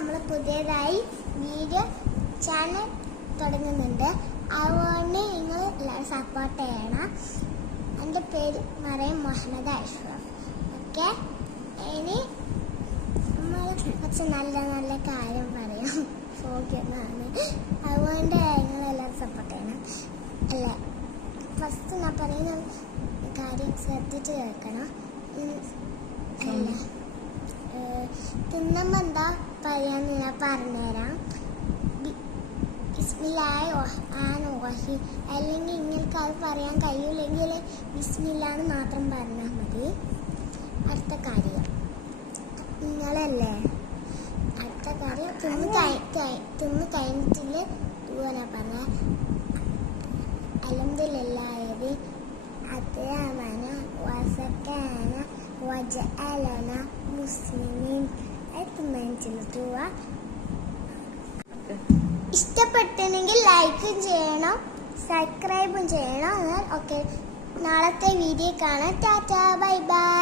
നമ്മൾ പുതിയതായി video channel തുടങ്ങുന്നുണ്ട്. അതുകൊണ്ട് നിങ്ങൾ എല്ലാവരും സപ്പോർട്ട് ചെയ്യണം. എൻ്റെ പേര് മറിയം മുഹമ്മദ് അഷ്റഫ്. ഓക്കെ, ഇനി നമ്മൾ കുറച്ച് നല്ല നല്ല കാര്യം പറയാം. സോഗ്യമാണ്. അതുകൊണ്ട് നിങ്ങളെല്ലാവരും സപ്പോർട്ട് ചെയ്യണം. അല്ലേ, ഫസ്റ്റ് ഞാൻ പറയുന്ന കാര്യം ശ്രദ്ധിച്ച് കേൾക്കണം. അല്ല, തിന്നുമ്പോൾ എന്താ പറയാന്ന് ഞാൻ പറഞ്ഞുതരാം. ബിസ്മില്ലാഹി റഹ്മാനിർ റഹീം. അല്ലെങ്കിൽ നിങ്ങൾക്ക് അത് പറയാൻ കഴിയില്ലെങ്കിൽ ബിസ്മില്ലാന്ന് മാത്രം പറഞ്ഞാൽ മതി. അടുത്ത കാര്യം നിങ്ങളല്ലേ, അടുത്ത കാര്യം തിന്ന് കഴിഞ്ഞിട്ടില്ല ഇതുപോലെ പറഞ്ഞ അൽഹംദുലില്ലാഹി അത്അമന വസഖാന വജഅലന മുസ്ലിമീൻ. ഇഷ്ടപ്പെട്ടെങ്കിൽ ലൈക്കും ചെയ്യണം, സബ്സ്ക്രൈബും ചെയ്യണം. ഓക്കെ, നാളത്തെ വീഡിയോ കാണാം. Tata, bye bye.